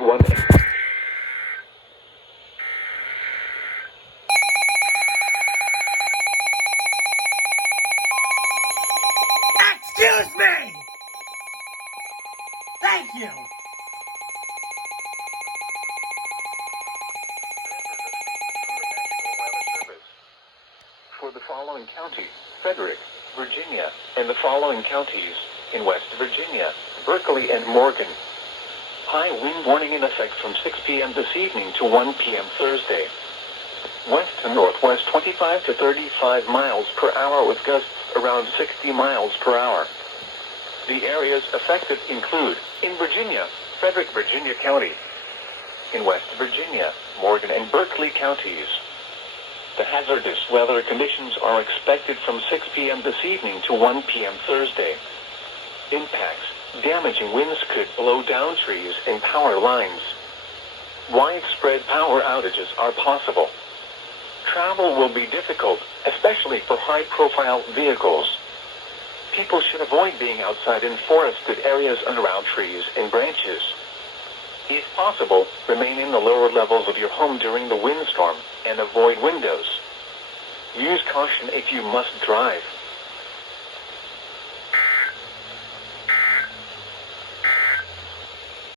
1. Excuse me! Thank you! For the following counties, Frederick, Virginia, and the following counties in West Virginia, Berkeley and Morgan. High wind warning in effect from 6 p.m. this evening to 1 p.m. Thursday. West to northwest 25 to 35 miles per hour with gusts around 60 miles per hour. The areas affected include, in Virginia, Frederick, Virginia County. In West Virginia, Morgan and Berkeley counties. The hazardous weather conditions are expected from 6 p.m. this evening to 1 p.m. Thursday. Impacts. Damaging winds could blow down trees and power lines. Widespread power outages are possible. Travel will be difficult, especially for high-profile vehicles. People should avoid being outside in forested areas and around trees and branches. If possible, remain in the lower levels of your home during the windstorm and avoid windows. Use caution if you must drive.